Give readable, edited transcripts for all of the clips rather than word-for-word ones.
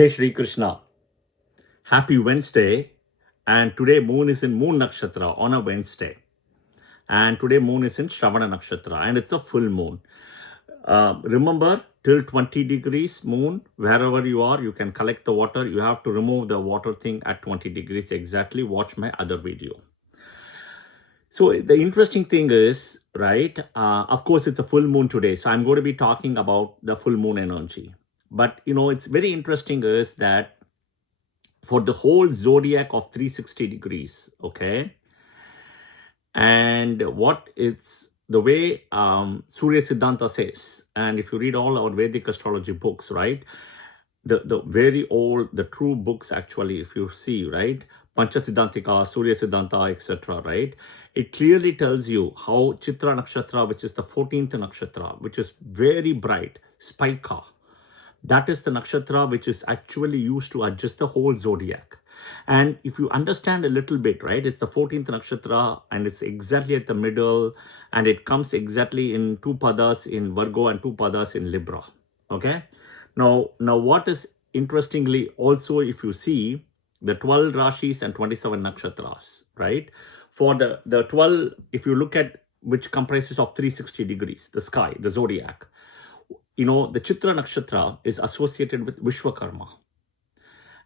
Hey Shri Krishna, happy Wednesday. And today moon is in Moon Nakshatra on a Wednesday. And today moon is in Shravana Nakshatra and it's a full moon. Remember, till 20 degrees moon, wherever you are, you can collect the water. You have to remove the water thing at 20 degrees exactly. Watch my other video. So the interesting thing is, right, of course, it's a full moon today. So I'm going to be talking about the full moon energy. But, it's very interesting is that for the whole zodiac of 360 degrees, okay? And what it's the way Surya Siddhanta says, and if you read all our Vedic astrology books, right? The very old, the true books actually, if you see, right? Pancha Siddhantika, Surya Siddhanta, etc., right? It clearly tells you how Chitra Nakshatra, which is the 14th nakshatra, which is very bright, Spika, that is the nakshatra which is actually used to adjust the whole zodiac. And if you understand a little bit, right, it's the 14th nakshatra and it's exactly at the middle and it comes exactly in 2 padas in Virgo and 2 padas in Libra. Okay. Now what is interestingly also, if you see the 12 rashis and 27 nakshatras, right? For the 12, if you look at which comprises of 360 degrees, the sky, the zodiac, the Chitra Nakshatra is associated with Vishwakarma.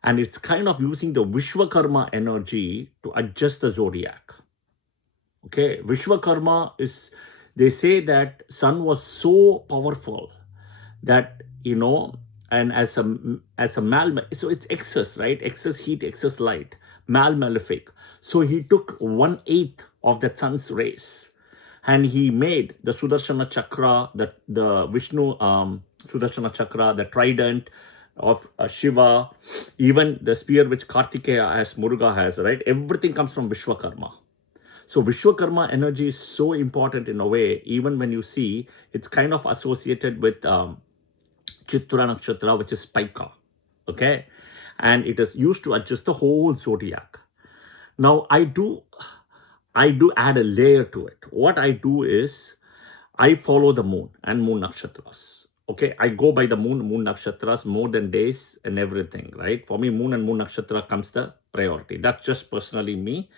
And it's kind of using the Vishwakarma energy to adjust the zodiac. Okay, Vishwakarma is, they say that sun was so powerful that, and as a so it's excess, right? Excess heat, excess light, malefic. So he took 1/8 of the sun's rays. And he made the Sudarshana Chakra, the Vishnu Sudarshana Chakra, the trident of Shiva, even the spear which Kartikeya has, Muruga has, right? Everything comes from Vishwakarma. So Vishwakarma energy is so important in a way, even when you see it's kind of associated with Chitra Nakshatra, which is Spika, okay? And it is used to adjust the whole zodiac. Now, I do add a layer to it. What I do is I follow the moon and moon nakshatras. Okay, I go by the moon nakshatras more than days and everything, right? For me, moon and moon nakshatra comes the priority. That's just personally me,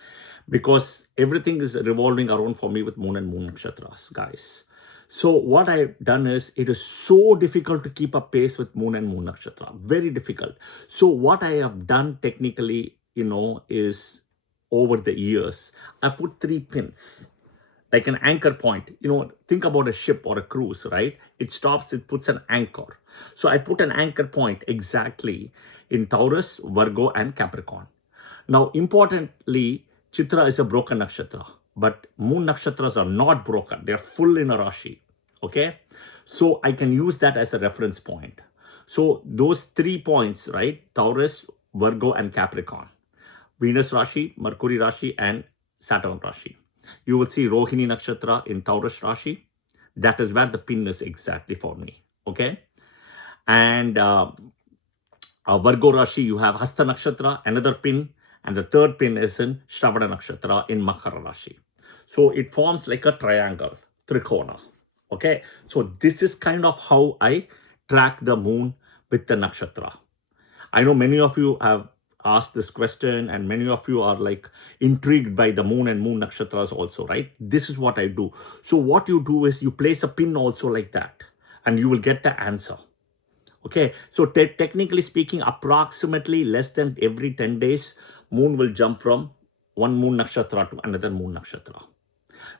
because everything is revolving around for me with moon and moon nakshatras, guys. So what I've done is, it is so difficult to keep up pace with moon and moon nakshatra, very difficult. So what I have done technically, is over the years, I put 3 pins, like an anchor point. Think about a ship or a cruise, right? It stops, it puts an anchor. So I put an anchor point exactly in Taurus, Virgo, and Capricorn. Now, importantly, Chitra is a broken nakshatra, but moon nakshatras are not broken. They're full in a Rashi, okay? So I can use that as a reference point. So those 3 points, right? Taurus, Virgo, and Capricorn. Venus Rashi, Mercury Rashi, and Saturn Rashi. You will see Rohini Nakshatra in Taurus Rashi. That is where the pin is exactly for me. Okay. And Virgo Rashi, you have Hasta Nakshatra, another pin. And the third pin is in Shravana Nakshatra in Makara Rashi. So it forms like a triangle, trikona. Okay. So this is kind of how I track the moon with the nakshatra. I know many of you have asked this question and many of you are like intrigued by the moon and moon nakshatras also, right? This is what I do. So what you do is you place a pin also like that and you will get the answer. Okay, so technically speaking, approximately less than every 10 days, moon will jump from one moon nakshatra to another moon nakshatra.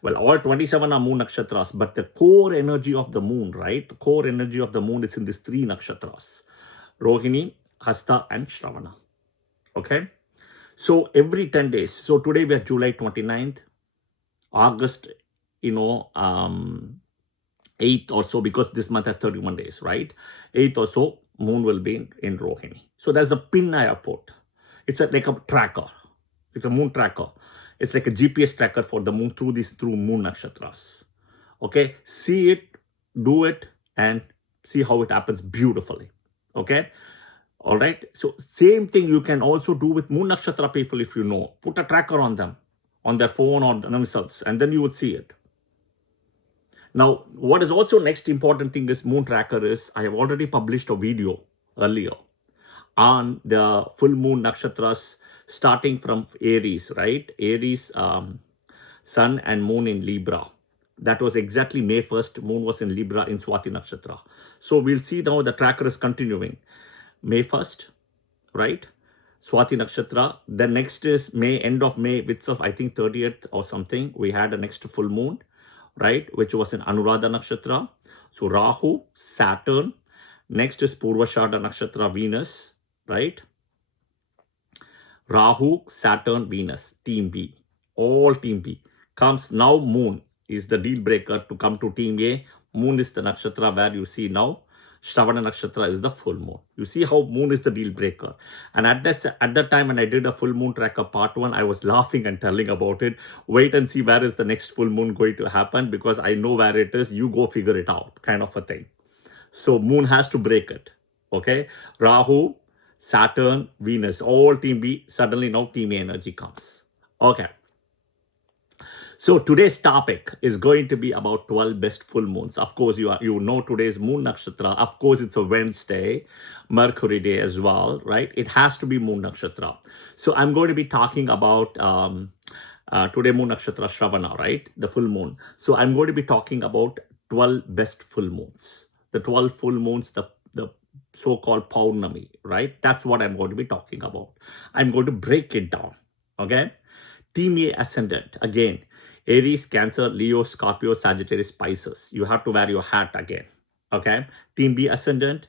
Well, all 27 are moon nakshatras, but the core energy of the moon, right? The core energy of the moon is in these 3 nakshatras: Rohini, Hasta, and Shravana. Okay, so every 10 days. So today we are July 29th, August, 8th or so, because this month has 31 days, right? 8th or so, moon will be in Rohini. So there's a pin I have put. It's like a tracker. It's a moon tracker. It's like a GPS tracker for the moon through moon nakshatras. Okay, see it, do it, and see how it happens beautifully. Okay. All right. So same thing you can also do with moon nakshatra people. If you know, put a tracker on them, on their phone or themselves, and then you would see it. Now, what is also next important thing is moon tracker is, I have already published a video earlier. on the full moon nakshatras starting from Aries, right? Aries, sun and moon in Libra. That was exactly May 1st. Moon was in Libra in Swati nakshatra. So we'll see now the tracker is continuing. May 1st, right? Swati nakshatra. The next is May, end of May itself, I think 30th or something. We had a next full moon, right? Which was in Anuradha nakshatra. So Rahu, Saturn. Next is Purvashada nakshatra, Venus, right? Rahu, Saturn, Venus, team B, all team B. Comes now moon is the deal breaker to come to team A. Moon is the nakshatra where you see now. Shravana nakshatra is the full moon. You see how moon is the deal breaker. And at that time when I did a full moon tracker part 1, I was laughing and telling about it. Wait and see where is the next full moon going to happen, because I know where it is. You go figure it out, kind of a thing. So moon has to break it. Okay. Rahu, Saturn, Venus, all team B. Suddenly now team A energy comes. Okay. So today's topic is going to be about 12 best full moons. Of course, you know today's moon nakshatra. Of course, it's a Wednesday, Mercury day as well, right? It has to be moon nakshatra. So I'm going to be talking about today moon nakshatra Shravana, right? The full moon. So I'm going to be talking about 12 best full moons. The 12 full moons, the so-called Pournami, right? That's what I'm going to be talking about. I'm going to break it down, okay? Team A ascendant, again, Aries, Cancer, Leo, Scorpio, Sagittarius, Pisces. You have to wear your hat again, okay? Team B ascendant,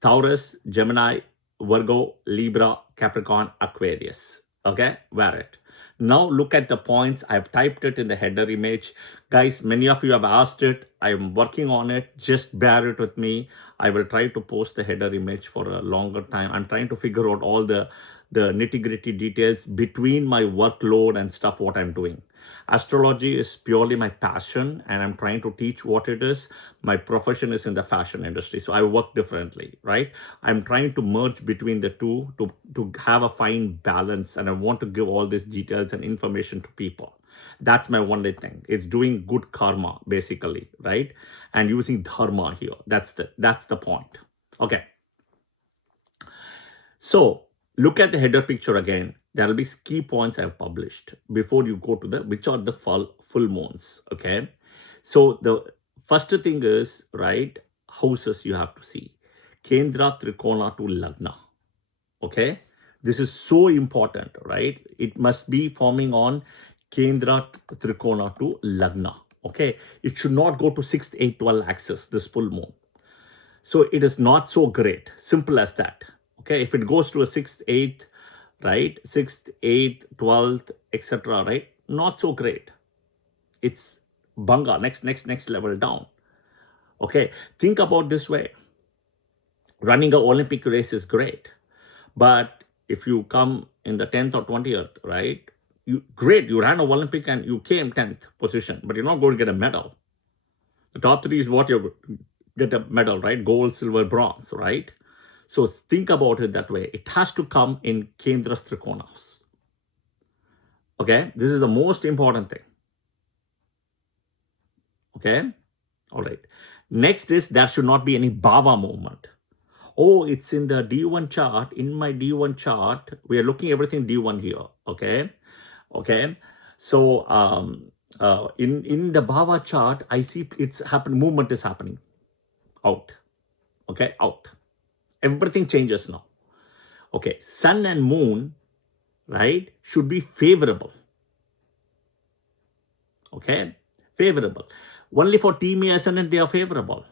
Taurus, Gemini, Virgo, Libra, Capricorn, Aquarius, okay? Wear it. Now look at the points. I've typed it in the header image. Guys, many of you have asked it. I'm working on it. Just bear it with me. I will try to post the header image for a longer time. I'm trying to figure out all the nitty-gritty details between my workload and stuff, what I'm doing. Astrology is purely my passion, and I'm trying to teach what it is. My profession is in the fashion industry, so I work differently, right? I'm trying to merge between the two to have a fine balance, and I want to give all these details and information to people. That's my only thing. It's doing good karma, basically, right? And using dharma here. That's the point. Okay. So look at the header picture again. There will be key points I've published before you go to which are the full moons, okay? So the first thing is, right, houses you have to see. Kendra, Trikona to Lagna, okay? This is so important, right? It must be forming on Kendra, Trikona to Lagna, okay? It should not go to 6th, 8th, 12th axis, this full moon. So it is not so great, simple as that. Okay, if it goes to a 6th, 8th, right, 6th, 8th, 12th, etc., right, not so great. It's banga, next level down. Okay, think about this way. Running an Olympic race is great, but if you come in the 10th or 20th, right, you ran an Olympic and you came 10th position, but you're not going to get a medal. The top 3 is what you get a medal, right? Gold, silver, bronze, right? So think about it that way. It has to come in Kendra's Trikonas. Okay, this is the most important thing. Okay, all right. Next is there should not be any Bhava movement. Oh, it's in the D1 chart. In my D1 chart, we are looking everything D1 here. Okay, okay. So in the Bhava chart, I see it's happening. Movement is happening. Out. Okay, out. Everything changes now. Okay, sun and moon, right, should be favorable. Okay, favorable. Only for team A ascendant, they are favorable.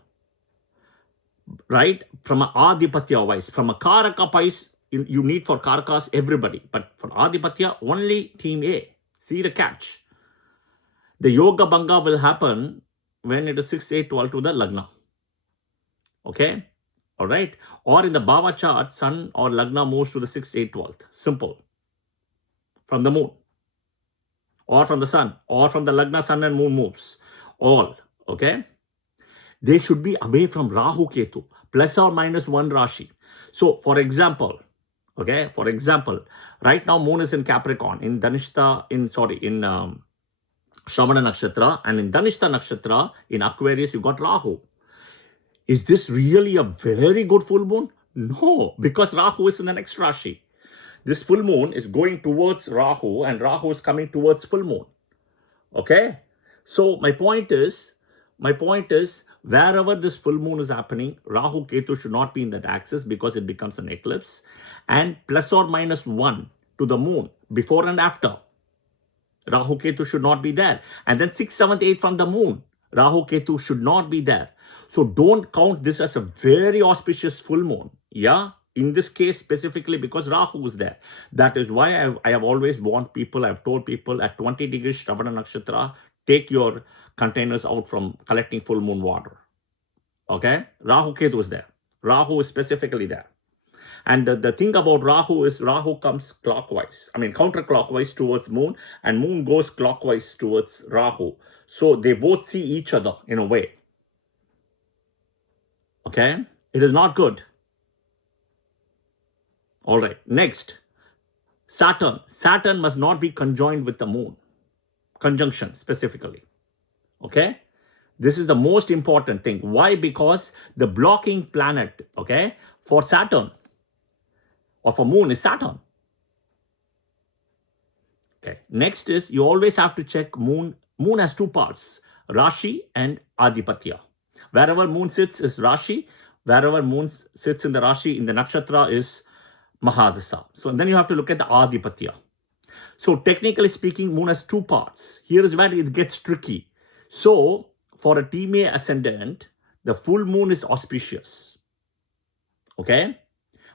Right, from an Adipatya wise, from a Karaka wise, you need for Karakas everybody, but for Adipatya, only team A. See the catch. The Yoga Banga will happen when it is 6, 8, 12 to the Lagna. Okay. All right. Or in the Bhava chart, Sun or Lagna moves to the 6th, 8th, 12th. Simple. From the moon. Or from the Sun. Or from the Lagna, Sun and Moon moves. All. Okay. They should be away from Rahu Ketu. Plus or minus 1 Rashi. So, for example, okay. For example, right now Moon is in Capricorn. In Dhanishta, in Shravana Nakshatra. And in Dhanishta Nakshatra, in Aquarius, you got Rahu. Is this really a very good full moon? No, because Rahu is in the next Rashi. This full moon is going towards Rahu and Rahu is coming towards full moon. Okay? So my point is, wherever this full moon is happening, Rahu Ketu should not be in that axis because it becomes an eclipse, and plus or minus 1 to the moon before and after. Rahu Ketu should not be there. And then 6, 7, 8 from the moon, Rahu Ketu should not be there. So don't count this as a very auspicious full moon. Yeah? In this case specifically because Rahu is there. That is why I have always warned people, I've told people at 20 degrees Shravana Nakshatra, take your containers out from collecting full moon water. Okay? Rahu Ketu is there. Rahu is specifically there. And the thing about Rahu is Rahu comes clockwise. I mean counterclockwise towards moon, and moon goes clockwise towards Rahu. So they both see each other in a way. Okay? It is not good. All right. Next, Saturn. Saturn must not be conjoined with the moon. Conjunction specifically. Okay? This is the most important thing. Why? Because the blocking planet, okay, for Saturn or for moon is Saturn. Okay. Next is you always have to check moon. Moon has two parts, Rashi and Adipatya. Wherever moon sits is Rashi. Wherever moon sits in the Rashi, in the nakshatra is Mahadasa. So then you have to look at the Adipatya. So technically speaking, moon has two parts. Here is where it gets tricky. So for a team A ascendant, the full moon is auspicious. Okay?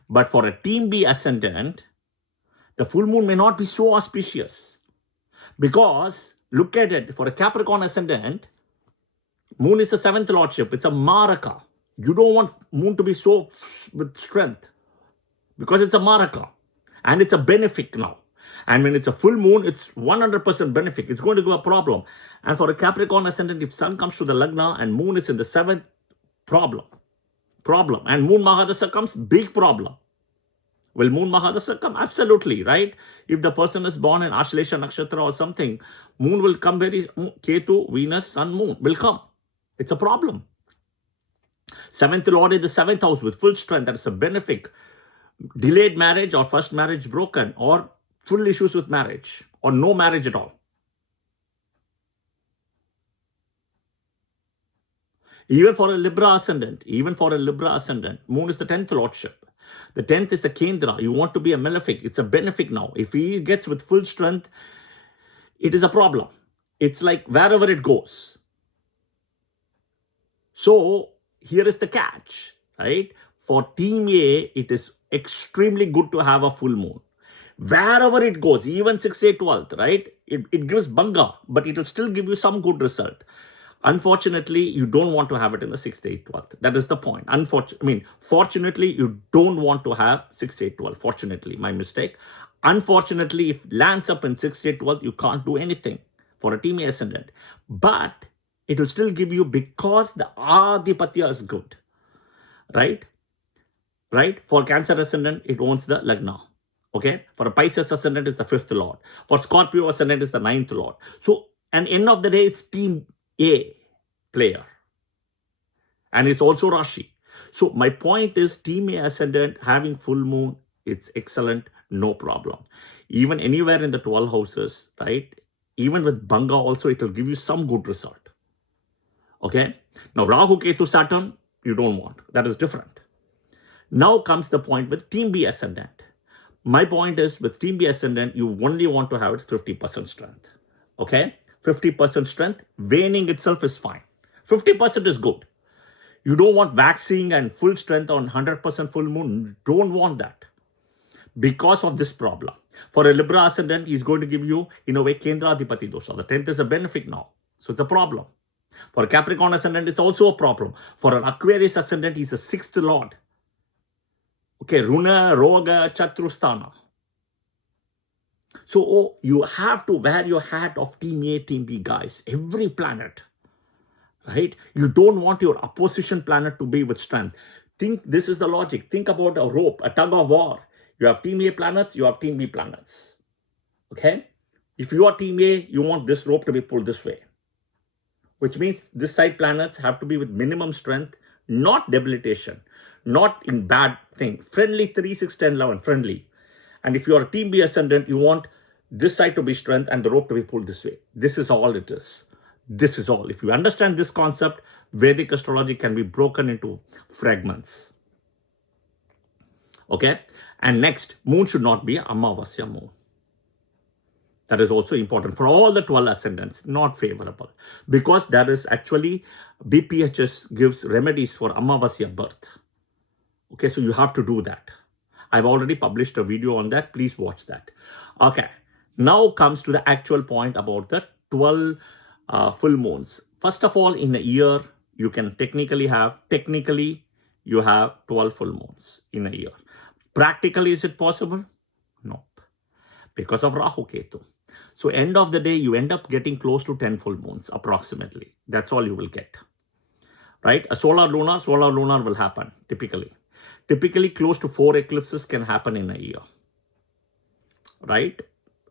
But for a team B ascendant, the full moon may not be so auspicious. Because, look at it, for a Capricorn ascendant, moon is a seventh lordship. It's a Maraka. You don't want moon to be so with strength. Because it's a Maraka. And it's a benefic now. And when it's a full moon, it's 100% benefic. It's going to be a problem. And for a Capricorn ascendant, if sun comes to the Lagna and moon is in the seventh, problem. And moon Mahadasa comes, big problem. Will moon Mahadasa come? Absolutely, right? If the person is born in Ashlesha Nakshatra or something, moon will come very, Ketu, Venus, sun, moon will come. It's a problem. Seventh lord in the seventh house with full strength, that is a benefic. Delayed marriage or first marriage broken or full issues with marriage or no marriage at all. Even for a Libra ascendant, moon is the 10th lordship. The 10th is the Kendra. You want to be a malefic. It's a benefic now. If he gets with full strength, it is a problem. It's like wherever it goes. So here is the catch, right? For team A, it is extremely good to have a full moon. Wherever it goes, even 6th, 8th, 12th, right? It gives banga, but it will still give you some good result. Unfortunately, you don't want to have it in the 6th, 8th, 12th. That is the point. Fortunately, you don't want to have 6th, 8th, 12th. Fortunately, my mistake. Unfortunately, if it lands up in 6th, 8th, 12th, you can't do anything for a team A ascendant. But it will still give you because the Adipatya is good, right? Right? For Cancer ascendant, it owns the Lagna. Okay? For a Pisces ascendant, it's the 5th lord. For Scorpio ascendant, it's the 9th lord. So, and end of the day, it's team A player. And it's also Rashi. So, my point is, team A ascendant having full moon, it's excellent, no problem. Even anywhere in the 12 houses, right? Even with Banga also, it will give you some good result. Okay? Now, Rahu, Ketu, Saturn, you don't want. That is different. Now comes the point with team B ascendant. My point is with team B ascendant, you only want to have it 50% strength. Okay? 50% strength, waning itself is fine. 50% is good. You don't want waxing and full strength on 100% full moon. You don't want that. Because of this problem. For a Libra ascendant, he's going to give you, in a way, Kendra Adipati dosha. The 10th is a benefic now. So it's a problem. For a Capricorn ascendant, it's also a problem. For an Aquarius ascendant, he's a 6th lord. Okay, Runa, Roga, Chatrusthana. So you have to wear your hat of team A, team B, guys. Every planet, right? You don't want your opposition planet to be with strength. Think, this is the logic. Think about a rope, a tug of war. You have team A planets, you have team B planets. Okay? If you are team A, you want this rope to be pulled this way. Which means this side planets have to be with minimum strength, not debilitation. not in bad thing. Friendly 3, 6, 10, 11, friendly. And if you are a team B ascendant, you want this side to be strength and the rope to be pulled this way. This is all it is. This is all. If you understand this concept, Vedic astrology can be broken into fragments. Okay? And next, moon should not be Amavasya moon. That is also important for all the 12 ascendants, not favorable. Because that is actually, BPHS gives remedies for Amavasya birth. Okay, so you have to do that. I've already published a video on that. Please watch that. Okay, now comes to the actual point about the 12 full moons. First of all, in a year, you can technically you have 12 full moons in a year. Practically, is it possible? No, because of Rahu Ketu. So end of the day, you end up getting close to 10 full moons approximately. That's all you will get, right? A solar lunar will happen typically. Typically close to 4 eclipses can happen in a year, right?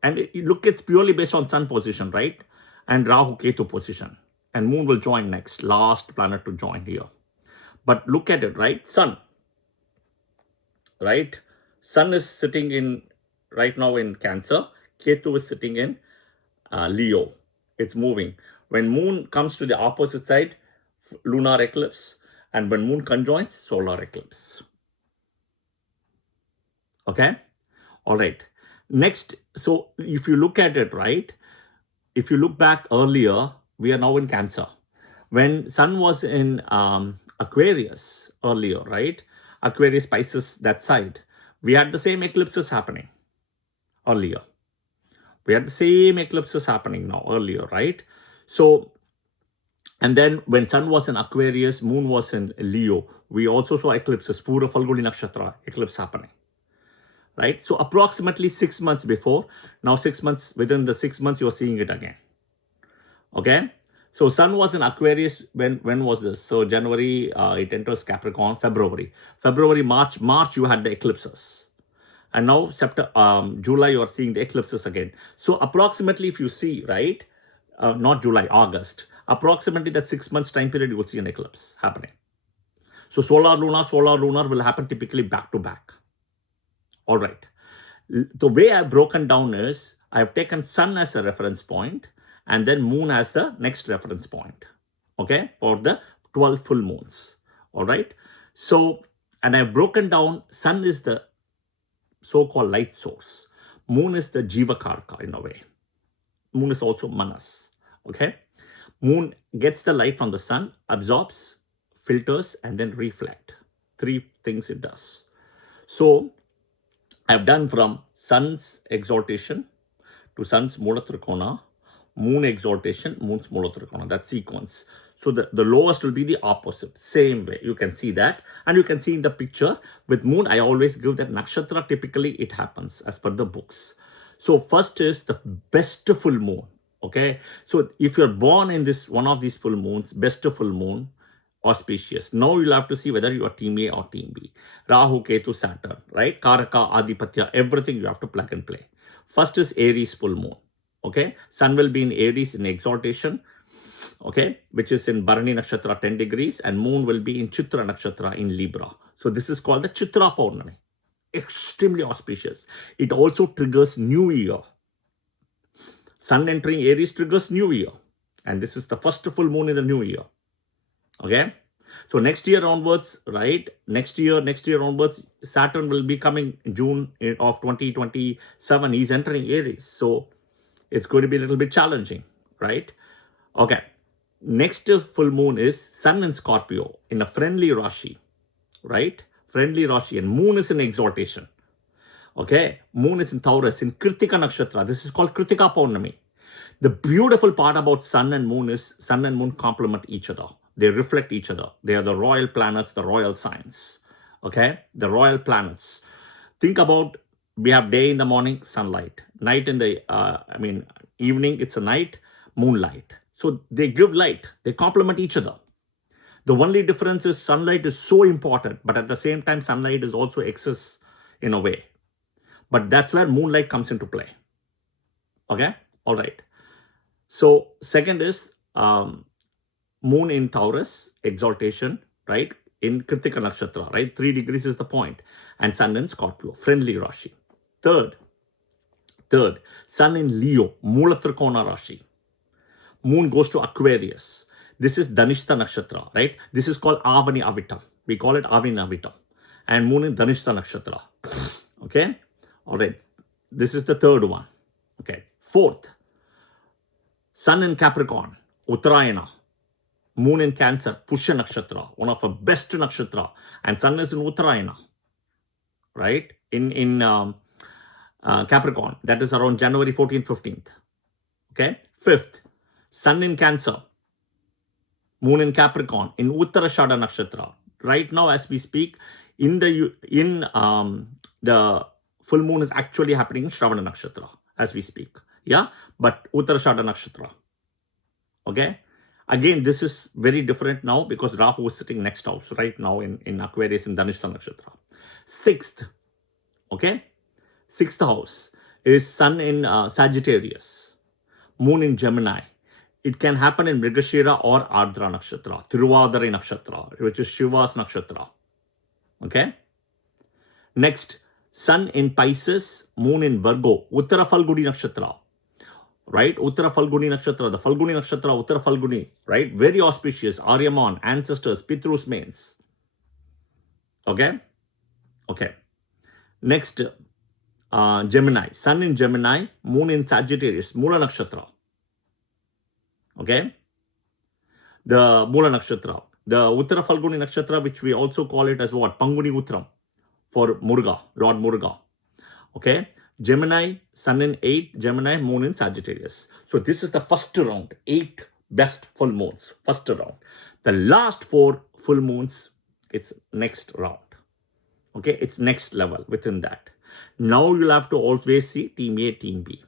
And look, it's purely based on sun position, right? And Rahu Ketu position. And moon will join next, last planet to join here. But look at it, right? Sun, right? Sun is sitting in, right now in Cancer. Ketu is sitting in Leo. It's moving. When moon comes to the opposite side, lunar eclipse. And when moon conjoins, solar eclipse. Okay? All right. Next, so if you look at it, right? If you look back earlier, we are now in Cancer. When sun was in Aquarius earlier, right? Aquarius, Pisces, that side. We had the same eclipses happening earlier. We had the same eclipses happening now earlier, right? So, and then when sun was in Aquarius, moon was in Leo, we also saw eclipses, Pura Falguni Nakshatra, eclipse happening, right? So approximately 6 months before, now 6 months, within the 6 months, you're seeing it again, okay? So sun was in Aquarius, when was this? So January, it enters Capricorn, February, March, you had the eclipses. And now July, you are seeing the eclipses again. So approximately, if you see, right, not July, August, approximately that 6 months time period, you will see an eclipse happening. So solar lunar will happen typically back to back. All right. The way I've broken down is, I've taken sun as a reference point and then moon as the next reference point, okay, for the 12 full moons. All right. So, and I've broken down, sun is the so-called light source. Moon is the Jiva Karka in a way. Moon is also Manas, okay? Moon gets the light from the sun, absorbs, filters, and then reflect. 3 things it does. So, I've done from sun's exaltation to sun's Mula Trikona, moon exaltation, moon's Mula Trikona, that sequence. So the lowest will be the opposite, same way. You can see that. And you can see in the picture with moon, I always give that nakshatra, typically it happens as per the books. So first is the best full moon, okay? So if you're born in this one of these full moons, best full moon, auspicious. Now you'll have to see whether you are team A or team B. Rahu, Ketu, Saturn, right? Karaka, Adipatya, everything you have to plug and play. First is Aries full moon, okay? Sun will be in Aries in exaltation, okay, which is in Bharani Nakshatra 10 degrees, and moon will be in Chitra Nakshatra in Libra. So this is called the Chitra Pournami. Extremely auspicious. It also triggers New Year. Sun entering Aries triggers New Year. And this is the first full moon in the New Year. Okay. So next year onwards, right? Next year onwards, Saturn will be coming in June of 2027. He's entering Aries. So it's going to be a little bit challenging, right? Okay. Next full moon is Sun in Scorpio in a friendly Rashi, right? Friendly Rashi, and moon is in exaltation. Okay, moon is in Taurus in Kritika Nakshatra. This is called Kritika Pournami. The beautiful part about sun and moon is sun and moon complement each other. They reflect each other. They are the royal planets, the royal signs. Okay, the royal planets. Think about, we have day in the morning, sunlight. Night in the, evening, it's a night, moonlight. So they give light. They complement each other. The only difference is sunlight is so important, but at the same time, sunlight is also excess in a way. But that's where moonlight comes into play. Okay? All right. So second is moon in Taurus, exaltation, right? in Kritika Nakshatra, right? 3 degrees is the point. And Sun in Scorpio, friendly Rashi. Third, Sun in Leo, Mula Trikona Rashi. Moon goes to Aquarius. This is Dhanishta Nakshatra, right? This is called Avani Avitam. We call it Avani Avitam. And Moon in Dhanishta Nakshatra. Okay? All right. This is the third one. Okay. Fourth, Sun in Capricorn, Uttarayana. Moon in Cancer, Pushya Nakshatra, one of the best nakshatra. And Sun is in Uttarayana, right? In Capricorn. That is around January 14th, 15th. Okay? Fifth, Sun in Cancer, Moon in Capricorn, in Uttarashada Nakshatra. Right now, as we speak, the full moon is actually happening in Shravana Nakshatra as we speak. Yeah, but Uttarashada Nakshatra. Okay. Again, this is very different now because Rahu is sitting next house right now in Aquarius in Dhanishta Nakshatra. Sixth, okay, sixth house is Sun in Sagittarius, Moon in Gemini. It can happen in Mrigashira or Ardra Nakshatra, Tiruvadari Nakshatra, which is Shiva's Nakshatra. Okay. Next, Sun in Pisces, Moon in Virgo, Uttara Falguni Nakshatra. Right? Uttara Falguni Nakshatra, the Falguni Nakshatra, Uttara Falguni, right? Very auspicious, Aryaman, ancestors, Pitrus mains. Okay? Okay. Next, Gemini, Sun in Gemini, Moon in Sagittarius, Mula Nakshatra. Okay? The Mula Nakshatra, the Uttara Falguni Nakshatra, which we also call it as what? Panguni Uttram for Muruga, Lord Muruga. Okay? Gemini, Sun in 8th, Gemini, Moon in Sagittarius. So this is the first round, 8 best full moons, first round. The last 4 full moons, it's next round. Okay, it's next level within that. Now you'll have to always see Team A, Team B.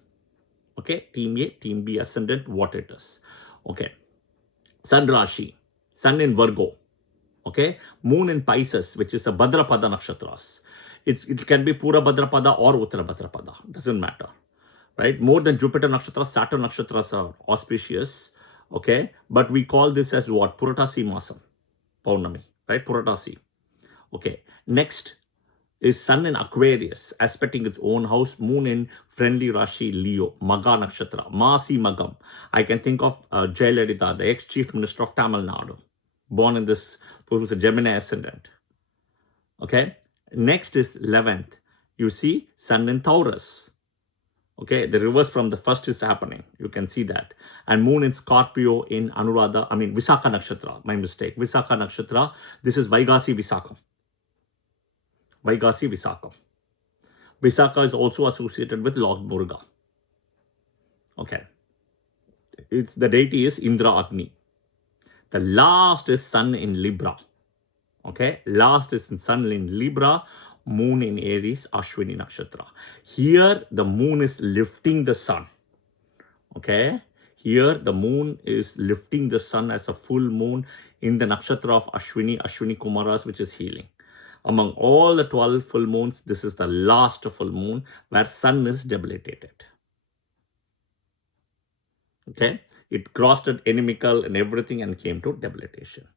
Okay, Team A, Team B ascendant, what it is. Okay, Sun Rashi, Sun in Virgo. Okay, Moon in Pisces, which is a Bhadrapada Nakshatras. It can be Pura Bhadrapada or Uttara Bhadrapada. Doesn't matter. Right? More than Jupiter Nakshatra, Saturn Nakshatras are auspicious. Okay. But we call this as what? Puratasi Masam. Pournami. Right? Puratasi. Okay. Next is Sun in Aquarius, aspecting its own house. Moon in friendly Rashi Leo. Maga Nakshatra. Masi Magam. I can think of Jayalalitha, the ex-chief minister of Tamil Nadu. Born in this, who was a Gemini ascendant. Okay. Next is 11th. You see Sun in Taurus. Okay, the reverse from the first is happening. You can see that. And Moon in Scorpio in Visakha Nakshatra. My mistake. Visakha Nakshatra. This is Vaigasi Visakha. Vaigasi Visakha. Visakha is also associated with Lord Muruga. Okay. The deity is Indra Agni. The last is Sun in Libra. Okay, last is in Sun in Libra, Moon in Aries, Ashwini Nakshatra. Here, the Moon is lifting the Sun. Okay, here the Moon is lifting the Sun as a full moon in the Nakshatra of Ashwini, Ashwini Kumaras, which is healing. Among all the 12 full moons, this is the last full moon where Sun is debilitated. Okay, it crossed at inimical and everything and came to debilitation.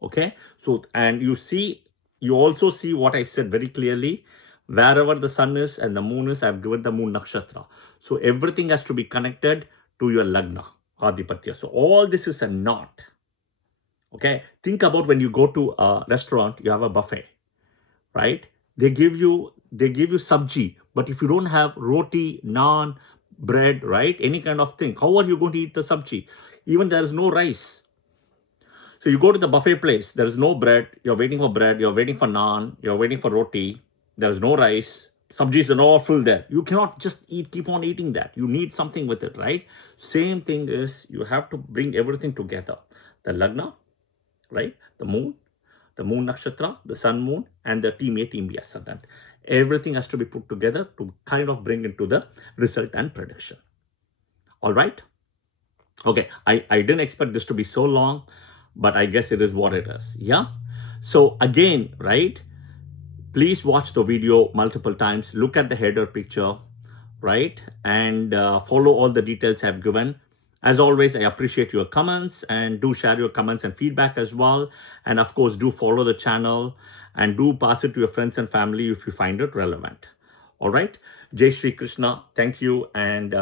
Okay, so, and you also see what I said very clearly. Wherever the Sun is and the Moon is, I've given the Moon Nakshatra. So everything has to be connected to your Lagna, Adipatya. So all this is a knot. Okay, think about when you go to a restaurant, you have a buffet, right? They give you sabji, but if you don't have roti, naan, bread, right, any kind of thing, how are you going to eat the sabji? Even there is no rice. So you go to the buffet place, there is no bread, you're waiting for bread, you're waiting for naan, you're waiting for roti, there is no rice, sabjis are all full there. You cannot just keep on eating that. You need something with it, right? Same thing is, you have to bring everything together. The Lagna, right? The Moon Nakshatra, the Sun Moon, and the Team A, Team B ascendant. Everything has to be put together to kind of bring into the result and prediction. All right? Okay, I didn't expect this to be so long, but I guess it is what it is. Yeah. So again, right, please watch the video multiple times. Look at the header picture, right, and follow all the details I've given. As always, I appreciate your comments, and do share your comments and feedback as well. And of course, do follow the channel and do pass it to your friends and family if you find it relevant. All right. Jai Shri Krishna. Thank you, and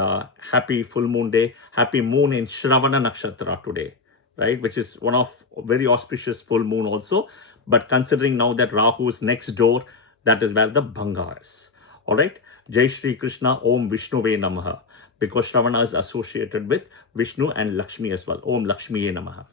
happy full moon day. Happy moon in Shravana Nakshatra today, right? Which is one of very auspicious full moon also. But considering now that Rahu is next door, that is where the Bhanga is. All right. Jai Shri Krishna. Om Vishnuve Namaha. Because Shravana is associated with Vishnu and Lakshmi as well. Om Lakshmiye Namaha.